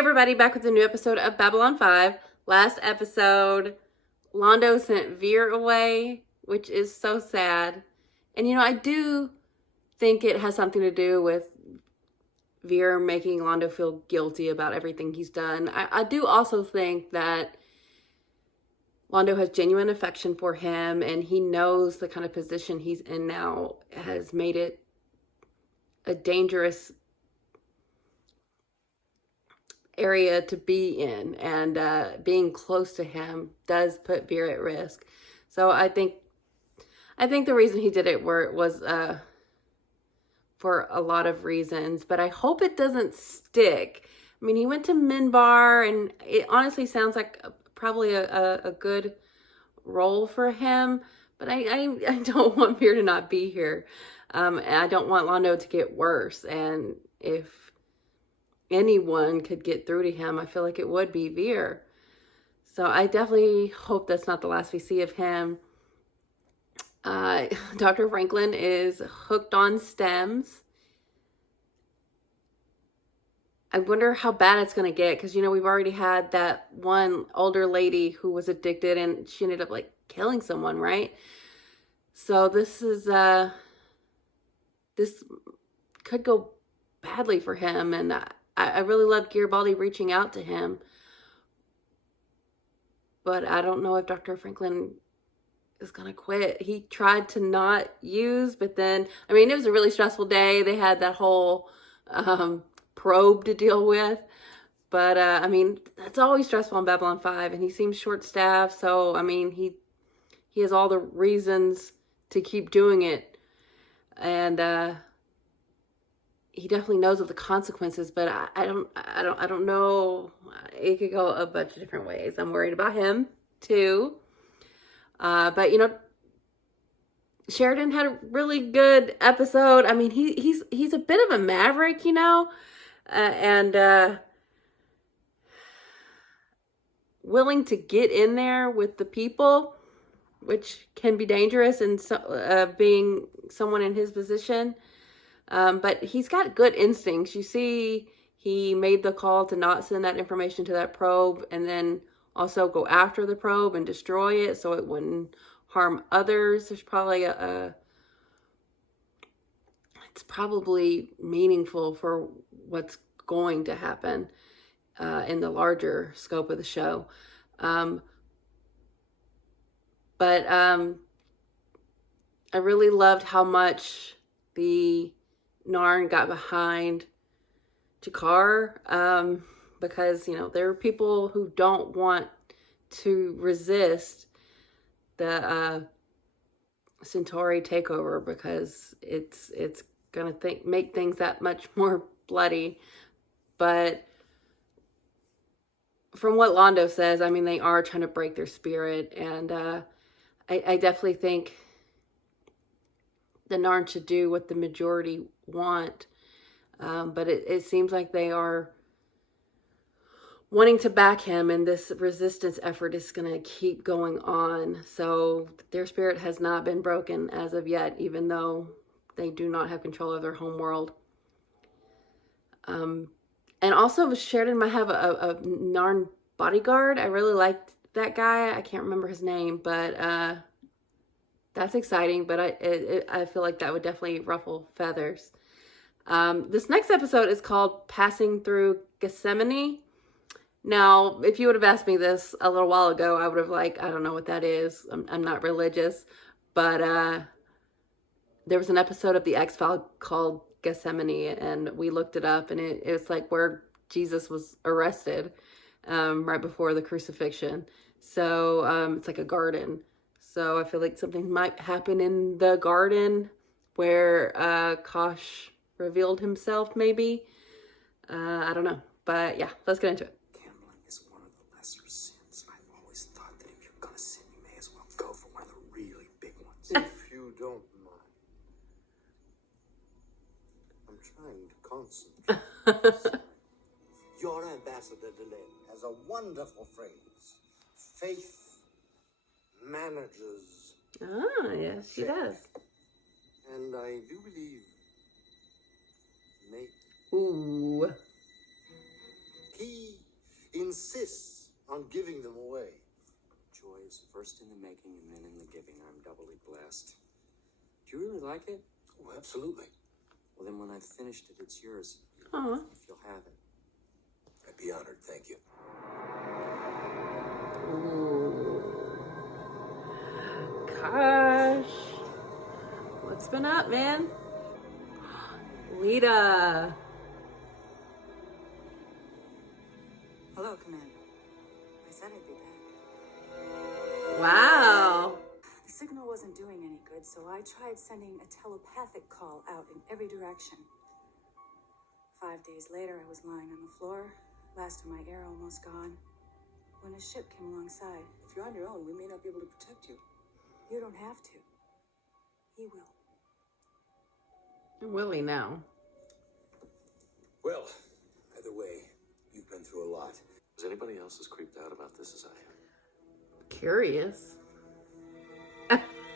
everybody, back with a new episode of Babylon 5. Last episode, Londo sent Veer away, which is so sad. And I do think it has something to do with Veer making Londo feel guilty about everything he's done. I do also think that Londo has genuine affection for him, and he knows the kind of position he's in now has made it a dangerous area to be in, and being close to him does put Veer at risk. So I think the reason he did it was for a lot of reasons, but I hope it doesn't stick. I mean, he went to Minbar, and it honestly sounds like probably a good role for him, but I don't want Veer to not be here. And I don't want Londo to get worse, and if anyone could get through to him, I feel like it would be Veer. So I definitely hope that's not the last we see of him. Dr. Franklin is hooked on stems. I wonder how bad it's going to get, because, we've already had that one older lady who was addicted, and she ended up, killing someone, right? So this could go badly for him, and I really love Garibaldi reaching out to him, but I don't know if Dr. Franklin is going to quit. He tried to not use, but then, it was a really stressful day. They had that whole probe to deal with, but that's always stressful on Babylon 5, and he seems short-staffed, so, he has all the reasons to keep doing it, and he definitely knows of the consequences, but I don't know. It could go a bunch of different ways. I'm worried about him too. But Sheridan had a really good episode. He's a bit of a maverick, and willing to get in there with the people, which can be dangerous in being someone in his position. But he's got good instincts. You see, he made the call to not send that information to that probe, and then also go after the probe and destroy it so it wouldn't harm others. There's probably it's probably meaningful for what's going to happen in the larger scope of the show. But I really loved how much the Narn got behind Jakar, because there are people who don't want to resist the Centauri takeover, because it's gonna make things that much more bloody. But from what Londo says, they are trying to break their spirit, and I definitely think the Narn should do what the majority want, but it seems like they are wanting to back him, and this resistance effort is going to keep going on. So their spirit has not been broken as of yet, even though they do not have control of their home world. And also, Sheridan might have a Narn bodyguard. I really liked that guy. I can't remember his name, but that's exciting, but I feel like that would definitely ruffle feathers. This next episode is called Passing Through Gethsemane. Now, if you would have asked me this a little while ago, I would have I don't know what that is. I'm not religious, but there was an episode of The X-Files called Gethsemane, and we looked it up, and it's where Jesus was arrested right before the crucifixion. So it's like a garden. So I feel like something might happen in the garden where Kosh revealed himself, maybe. I don't know. But yeah, let's get into it. Gambling is one of the lesser sins. I've always thought that if you're going to sin, you may as well go for one of the really big ones. If you don't mind. I'm trying to concentrate. Your ambassador Delaney has a wonderful phrase. Faith manages. Ah, yes, she does. And I do believe mate. Ooh. He insists on giving them away. Joy is first in the making and then in the giving. I'm doubly blessed. Do you really like it? Oh, absolutely. Well, then when I've finished it, it's yours. Aw. If you'll have it. I'd be honored, thank you. Ooh. Gosh. What's been up, man? Lita. Hello, Commander. I said I'd be back. Wow. The signal wasn't doing any good, so I tried sending a telepathic call out in every direction. 5 days later, I was lying on the floor, last of my air almost gone, when a ship came alongside. If you're on your own, we may not be able to protect you. You don't have to. He will. Willie now. Well, either way, you've been through a lot. Is anybody else as creeped out about this as I am? Curious.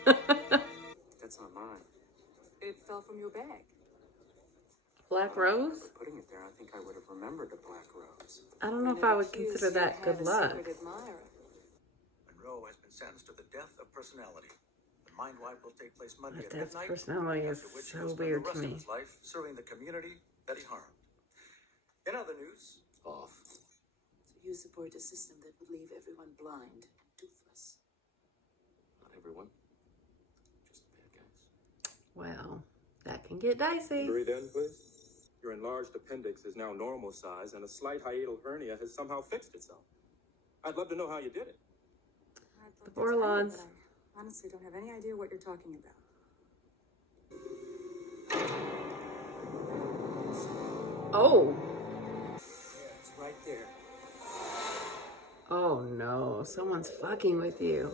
That's not mine. It fell from your bag. Black Rose? For putting it there, I think I would have remembered a black rose. I don't know And if it I would appears consider you that had good a luck. secret admirer. Monroe has been sentenced to the death of personality. The mind wipe will take place Monday But at that's midnight. personality is after which so he'll spend weird the to rest me. of his life serving the community that he harmed. In other news, Off. So you support a system that would leave everyone blind, toothless. Not everyone. Just the bad guys. Well, that can get dicey. Breathe in, please. Your enlarged appendix is now normal size, and a slight hiatal hernia has somehow fixed itself. I'd love to know how you did it. I'd love The to tell you, Vorlons. but I honestly don't have any idea what you're talking about. Oh. Yeah, it's right there. Oh no. Someone's fucking with you.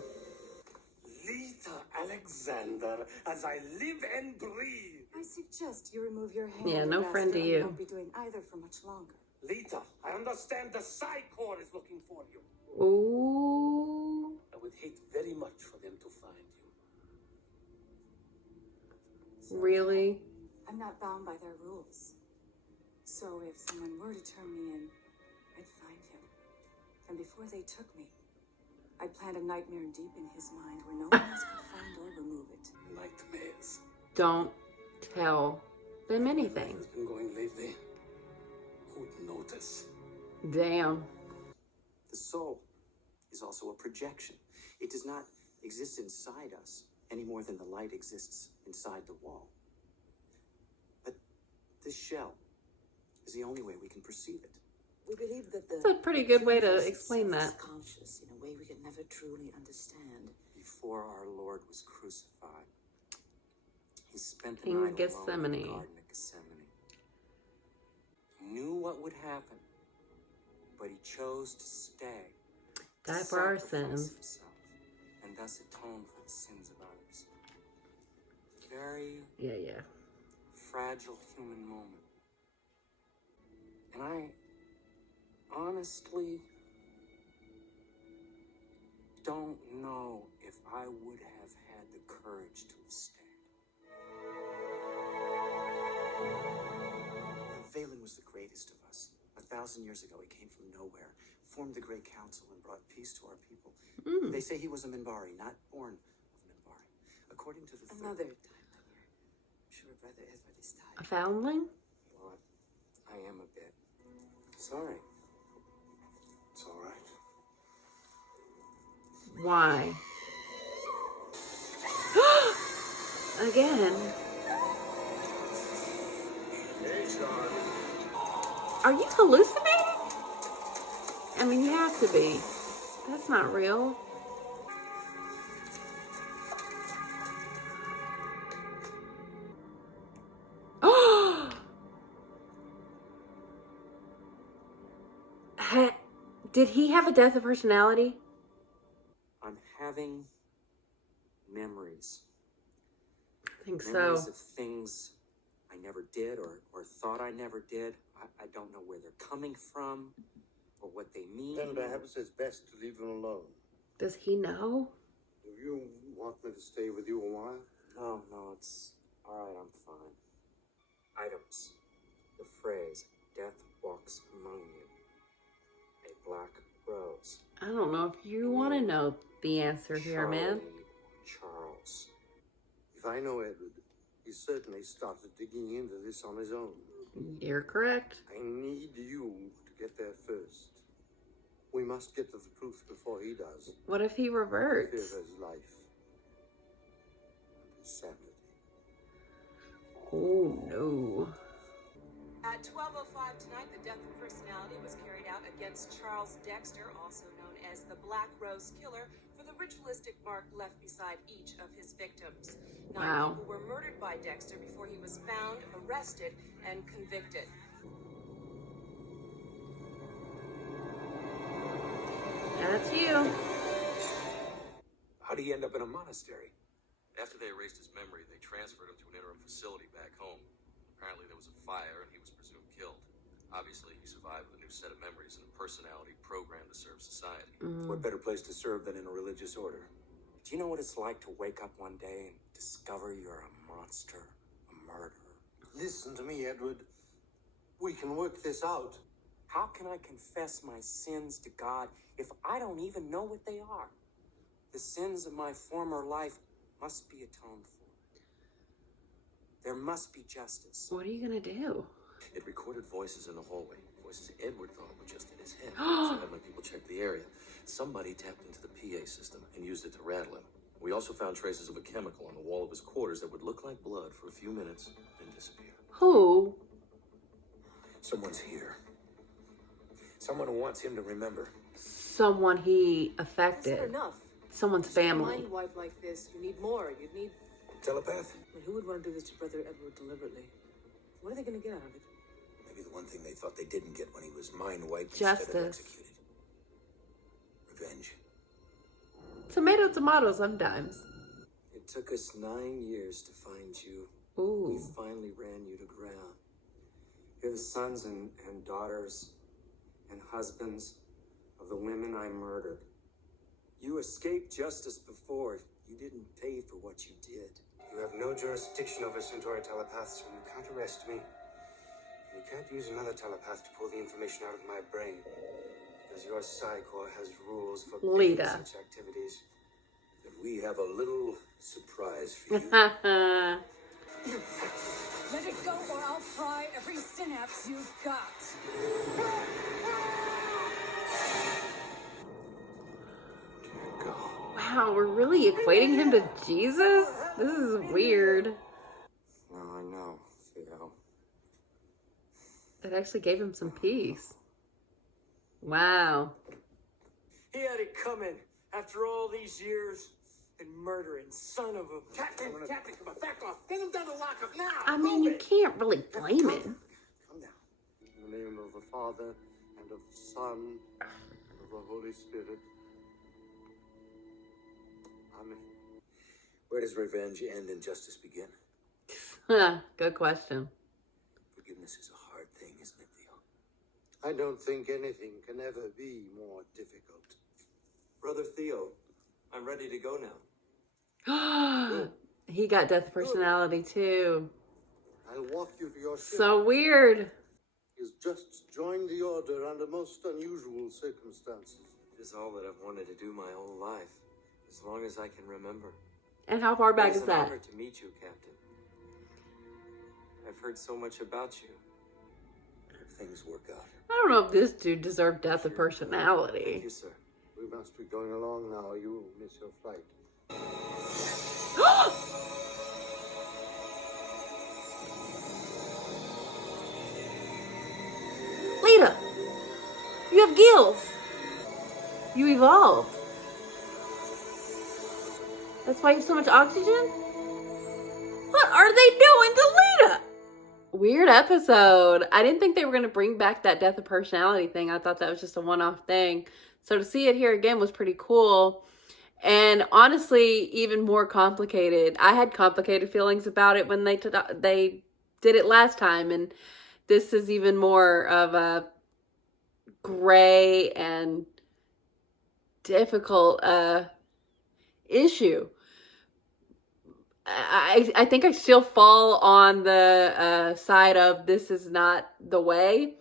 Lita Alexander, as I live and breathe. I suggest you remove your hand. Yeah, no friend to Ambassador. you. You won't be doing either for much longer. Lita, I understand the Psi Corps is looking for you. Ooh. I would hate very much for them to find you. Really? I'm not bound by their rules. So if someone were to turn me in, I'd find him. And before they took me, I'd plant a nightmare deep in his mind where no one else could find or remove it. Nightmares. Don't tell them anything. Has been going lately. Who'd notice? Damn. The soul is also a projection. It does not exist inside us any more than the light exists inside the wall. But this shell is the only way we can perceive it. We believe that the That's a pretty good way to universe explain itself that. is conscious in a way we can never truly understand. Before our Lord was crucified, he spent the In night alone in Gethsemane. the Garden of Gethsemane. He knew what would happen, but he chose to stay. to Die for our sacrifice sins. himself, and thus atone for the sins of others. Very Yeah. fragile human moment. And I honestly don't know if I would have had the courage to have stayed. Valen was the greatest of us. 1,000 years ago, he came from nowhere, formed the Great Council, and brought peace to our people. Mm. They say he was a Minbari, not born of Minbari. According to the Another time when I'm sure Brother Edward is A tired. foundling? Well, I am a bit. Sorry. It's all right. Why? Again. Hey, Sean. Are you hallucinating? I mean, you have to be. That's not real. Did he have a death of personality? I'm having memories. I think Memories so. of things I never did or thought I never did. I don't know where they're coming from or what they mean. Then perhaps it's best to leave them alone. Does he know? Do you want me to stay with you a while? No, it's all right, I'm fine. Items. The phrase, death walks among you. A black don't know if you want to know the answer here, man. Charles. If I know Edward, he certainly started digging into this on his own. You're correct. I need you to get there first. We must get to the truth before he does. What if he reverts? Fear his life. His sanity. Oh, no. At 12:05 tonight, the death of personality was carried out against Charles Dexter, also known as the Black Rose Killer, for the ritualistic mark left beside each of his victims. Wow. 9 people were murdered by Dexter before he was found, arrested, and convicted. That's you. How did he end up in a monastery? After they erased his memory, they transferred him to an interim facility back home. Apparently there was a fire and he was presumed killed. Obviously, he survived with a new set of memories and a personality programmed to serve society. What better place to serve than in a religious order? Do you know what it's like to wake up one day and discover you're a monster, a murderer? Listen to me, Edward. We can work this out. How can I confess my sins to God if I don't even know what they are? The sins of my former life must be atoned for. There must be justice. What are you going to do? It recorded voices in the hallway. Voices Edward thought were just in his head. So when people checked the area, somebody tapped into the PA system and used it to rattle him. We also found traces of a chemical on the wall of his quarters that would look like blood for a few minutes, then disappear. Who? Someone's here. Someone who wants him to remember. Someone he affected. That's not enough. Someone's A family. mind wipe like this, you need more. You need... Telepath? I mean, who would want to do this to Brother Edward deliberately? What are they going to get out of it? Maybe the one thing they thought they didn't get when he was mind wiped Justice. instead of executed. Revenge. Tomato sometimes. It took us 9 years to find you. Ooh. We finally ran you to ground. You're the sons and daughters and husbands of the women I murdered. You escaped justice before. You didn't pay for what you did. You have no jurisdiction over Centauri telepaths, so you can't arrest me. And you can't use another telepath to pull the information out of my brain. Because your Psy-Core has rules for Lita. such activities. And we have a little surprise for you. Let it go or I'll fry every synapse you've got. Go. Wow, we're really equating him to Jesus? This is weird. No, I know, Theo. That actually gave him some peace. Wow. He had it coming after all these years and murdering son of a... Captain, come on, back off. Get him down to lockup now. I mean, you can't really blame him. Come down. In the name of the Father, and of the Son, and of the Holy Spirit. Amen. Where does revenge end and justice begin? Good question. Forgiveness is a hard thing, isn't it, Theo? I don't think anything can ever be more difficult. Brother Theo, I'm ready to go now. He got death personality too. I'll walk you to your ship. So weird. He's just joined the order under most unusual circumstances. It is all that I've wanted to do my whole life, as long as I can remember. And how far back It is an that? honor to meet you, Captain. I've heard so much about you. Things work out. I don't know if this dude deserved death of Thank personality. you, sir. We must be going along now. You will miss your flight. Lita! You have gills! You evolved. That's why you have so much oxygen? What are they doing to Lita? Weird episode. I didn't think they were going to bring back that death of personality thing. I thought that was just a one-off thing. So to see it here again was pretty cool. And honestly, even more complicated. I had complicated feelings about it when they did it last time. And this is even more of a gray and difficult issue. I think I still fall on the side of this is not the way.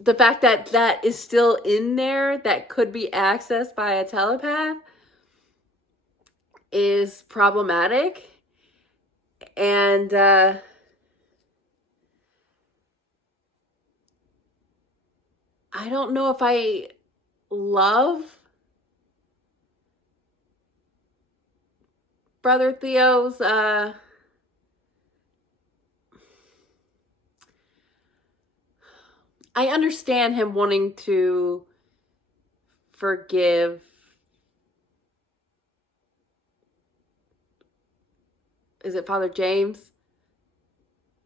the fact that that is still in there, that could be accessed by a telepath, is problematic. And I don't know if I love Brother Theo's I understand him wanting to forgive, is it Father James?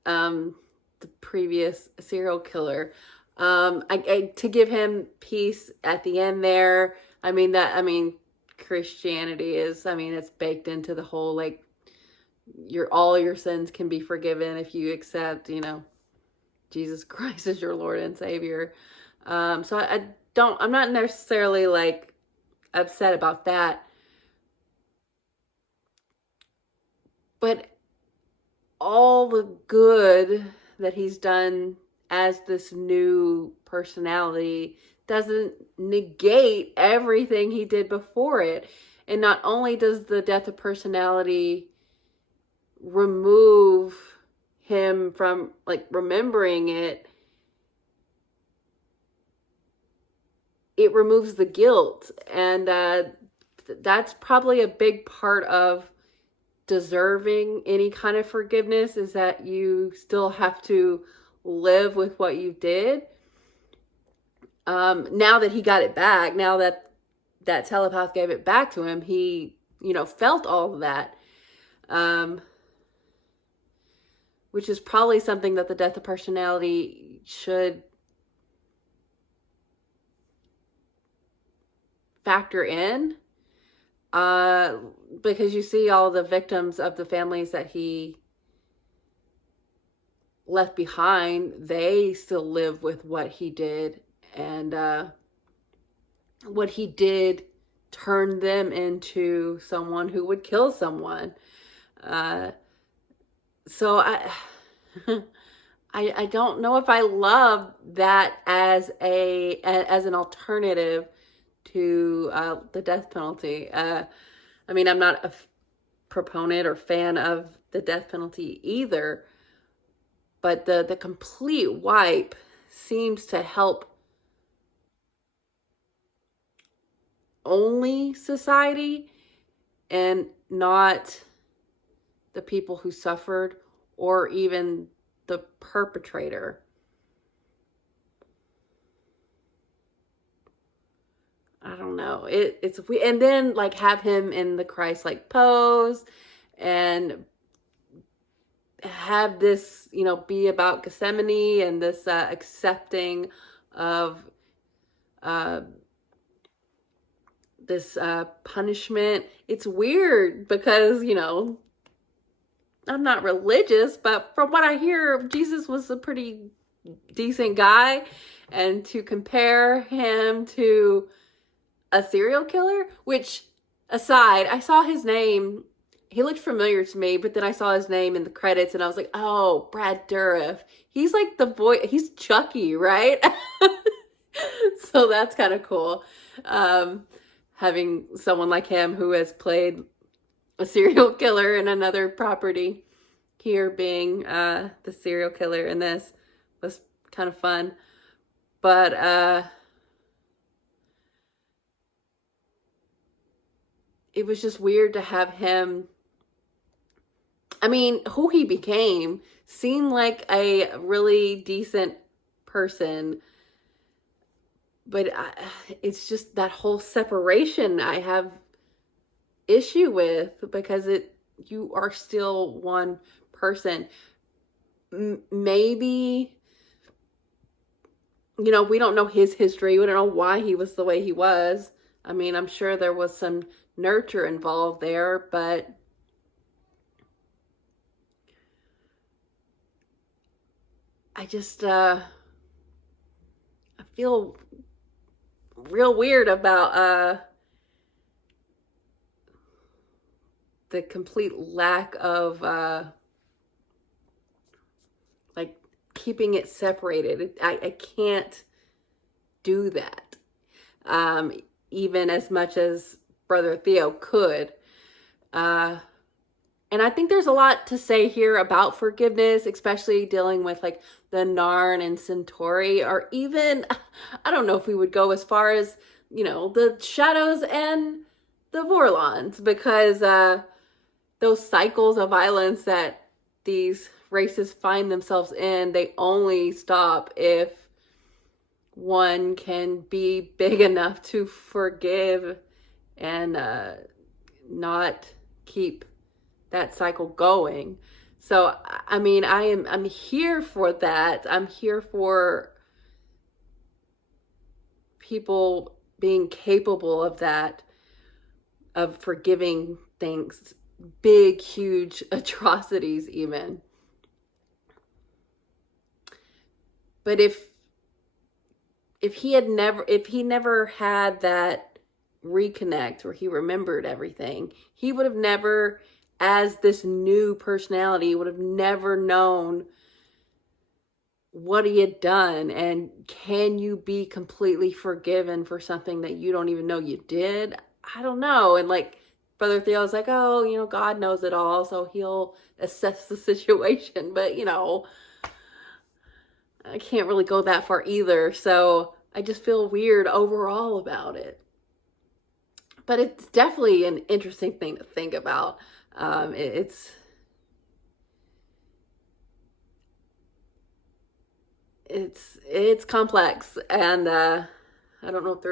The previous serial killer. To give him peace at the end there. I mean, Christianity is, it's baked into the whole, like, all your sins can be forgiven if you accept, Jesus Christ as your Lord and Savior. So I'm not necessarily like upset about that. But all the good that he's done as this new personality doesn't negate everything he did before it. And not only does the death of personality remove him from like remembering it, it removes the guilt. And that's probably a big part of deserving any kind of forgiveness, is that you still have to live with what you did. Now that he got it back, now that that telepath gave it back to him, he, felt all of that. Which is probably something that the death of personality should factor in. Because you see all the victims of the families that he left behind, they still live with what he did. And what he did turned them into someone who would kill someone. So I don't know if I love that as an alternative to the death penalty. I'm not a proponent or fan of the death penalty either, but the complete wipe seems to help only society and not the people who suffered or even the perpetrator. I don't know. It's and then like have him in the Christ-like pose and have this, be about Gethsemane and this accepting of this punishment. It's weird because, I'm not religious, but from what I hear, Jesus was a pretty decent guy. And to compare him to a serial killer, which aside, I saw his name. He looked familiar to me, but then I saw his name in the credits and I was like, oh, Brad Dourif. He's like the boy, he's Chucky, right? So that's kind of cool. Having someone like him who has played a serial killer in another property, here being the serial killer in this, was kind of fun. But it was just weird to have him, who he became seemed like a really decent person. But it's just that whole separation I have issue with, because you are still one person. Maybe, we don't know his history. We don't know why he was the way he was. I'm sure there was some nurture involved there, but I just, I feel real weird about the complete lack of like keeping it separated. I can't do that, even as much as Brother Theo could. And I think there's a lot to say here about forgiveness, especially dealing with like the Narn and Centauri, or even, I don't know if we would go as far as, the Shadows and the Vorlons, because those cycles of violence that these races find themselves in, they only stop if one can be big enough to forgive and not keep that cycle going. So I mean, I'm here for that. I'm here for people being capable of that, of forgiving things, big, huge atrocities even. But if he never had that reconnect where he remembered everything, he would have never, as this new personality, would have never known what he had done. And can you be completely forgiven for something that you don't even know you did? I don't know. And like Brother Theo's like, oh, God knows it all, so he'll assess the situation. But, I can't really go that far either. So I just feel weird overall about it. But it's definitely an interesting thing to think about. It's complex, and I don't know if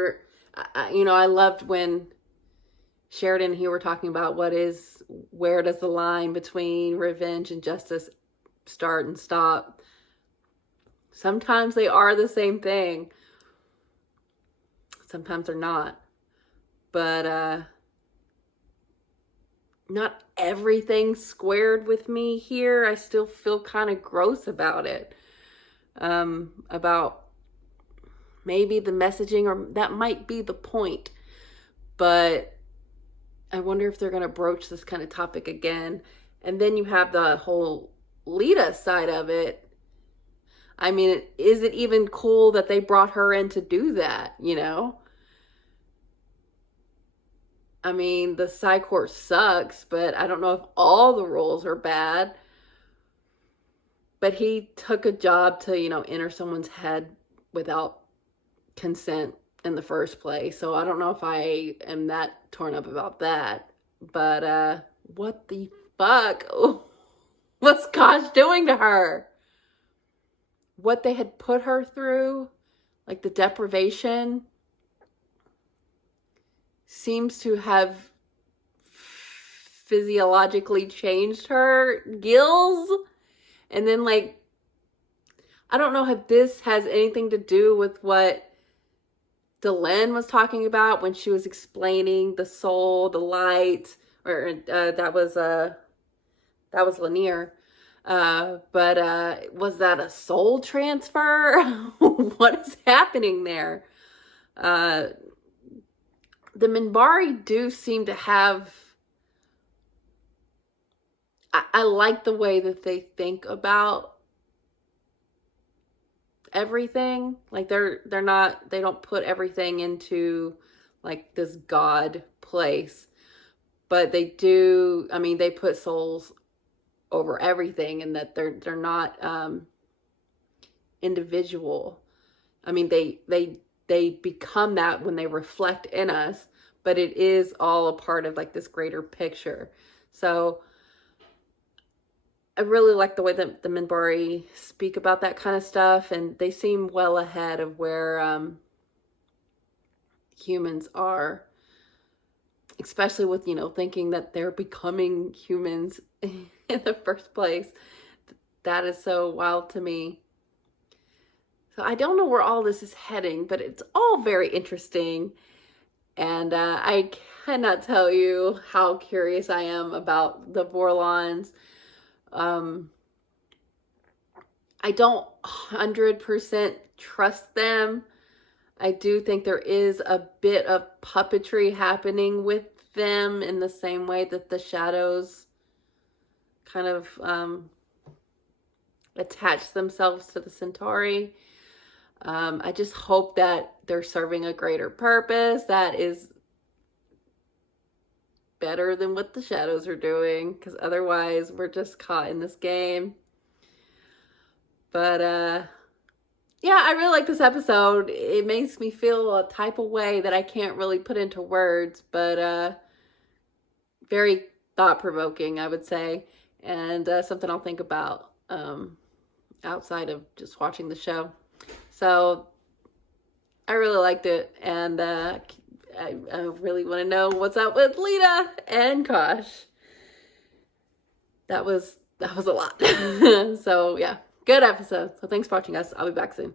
I loved when Sheridan and he were talking about where does the line between revenge and justice start and stop. Sometimes they are the same thing. Sometimes they're not. But not everything's squared with me here. I still feel kind of gross about it. About maybe the messaging, or that might be the point. But I wonder if they're going to broach this kind of topic again. And then you have the whole Lita side of it. I mean, is it even cool that they brought her in to do that, I mean, the Psy Corps sucks, but I don't know if all the roles are bad. But he took a job to, enter someone's head without consent in the first place. So I don't know if I am that torn up about that. But what the fuck? What's Kosh doing to her? What they had put her through, like the deprivation, seems to have physiologically changed her gills. And then, like, I don't know if this has anything to do with what Delenn was talking about when she was explaining the soul, the light, or that was Lanier. But was that a soul transfer? What is happening there? The Minbari do seem to have, I like the way that they think about everything. Like they don't put everything into like this God place, but they do. I mean, they put souls over everything, and that they're not individual. I mean, they become that when they reflect in us, but it is all a part of like this greater picture. So I really like the way that the Minbari speak about that kind of stuff, and they seem well ahead of where humans are, especially with, thinking that they're becoming humans in the first place. That is so wild to me. So I don't know where all this is heading, but it's all very interesting. And I cannot tell you how curious I am about the Vorlons. I don't 100% trust them. I do think there is a bit of puppetry happening with them in the same way that the shadows kind of attach themselves to the Centauri. I just hope that they're serving a greater purpose that is better than what the shadows are doing, because otherwise we're just caught in this game. But yeah, I really like this episode. It makes me feel a type of way that I can't really put into words, but very thought-provoking, I would say, and something I'll think about outside of just watching the show. So I really liked it, and I really want to know what's up with Lita and Kosh. That was a lot. So yeah, good episode. So thanks for watching, guys. I'll be back soon.